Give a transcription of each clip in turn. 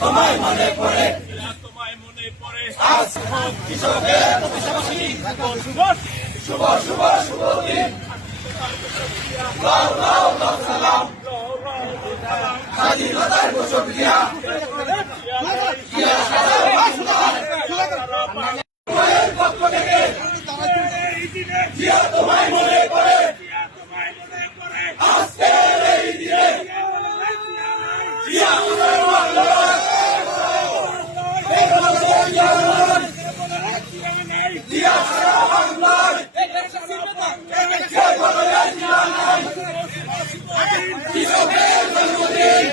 তোমায় মনে পড়ে শুভ শুভ শুভ দিন সালাম স্বাধীনতার ঘোষক জিয়া পক্ষ থেকে জিয়া তোমায় মনে পড়ে আজকের এই দিনে জিয়া জিয়া সারা বাংলায় কৃষকের জন্মদিন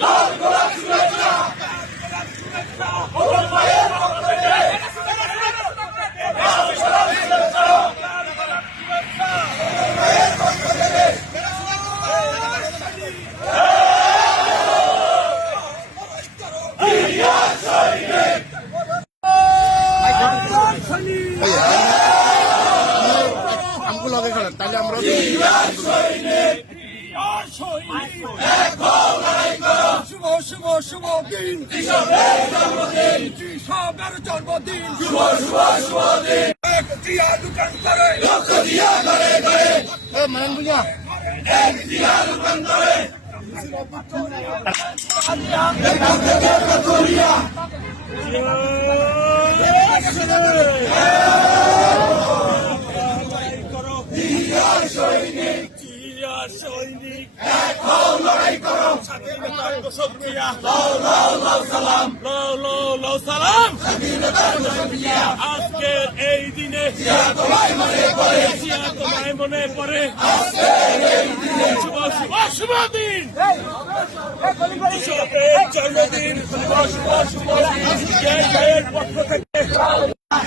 লাল গোলাপ শুভেচ্ছা हमको लगे खड़ा ताले আমরা শুভ শুভ শুভ দিন কৃষকের জন্মদিন কৃষকের জন্মদিন শুভ শুভ শুভ দিন এক জিয়া দোকান করে লক্ষ জিয়া করে করে এ মান বুঝা এক জিয়া দোকান করে সৈনিক এক হও লড়াই করো স্বাধীনতার ঘোষক জিয়া লাও লাও লাও সালাম লাও লাও লাও সালাম স্বাধীনতার ঘোষক জিয়া আজকের এই দিনে জিয়া তোমায় মনে পড়ে জিয়া তোমায় মনে পড়ে আজকের এই দিনে শুভ শুভ শুভ দিন কৃষকের জন্মদিন শুভ শুভ শুভ দিন জিয়ার পক্ষ থেকে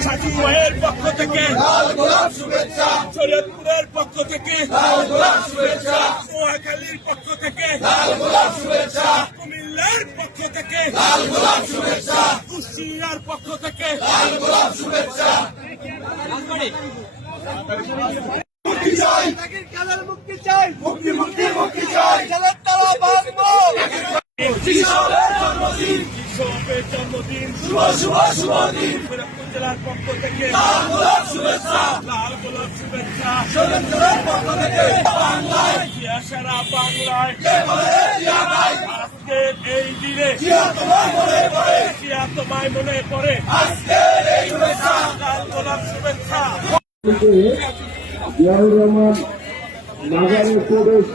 সাথী ভাইয়ের পক্ষ থেকে লাল গোলাপ শুভেচ্ছা শরীয়তপুরের পক্ষ থেকে লাল গোলাপ শুভেচ্ছা নোয়াখালীর পক্ষ থেকে লাল গোলাপ শুভেচ্ছা কুমিল্লার পক্ষ থেকে লাল গোলাপ শুভেচ্ছা কুষ্টিয়ার পক্ষ থেকে লাল গোলাপ শুভেচ্ছা মুক্তি চাই মুক্তি চাই মুক্তি মুক্তি মুক্তি চাই তারা বাঁচবো কৃষকের জন্মদিন কৃষকের জন্মদিন শুভ শুভ শুভ দিন জেলার পক্ষ থেকে লাল গোলাপ শুভেচ্ছা লাল গোলাপ শুভেচ্ছা শরীয়তপুরের পক্ষ থেকে বাংলায় জিয়া সারা বাংলায় আজকের এই দিনে জিয়া তোমায় মনে পড়ে জিয়া তোমায় মনে পড়ে আজকের এই শুভেচ্ছা লাল গোলাপ শুভেচ্ছা জিয়াউর রহমান নাগারে প্রদেশ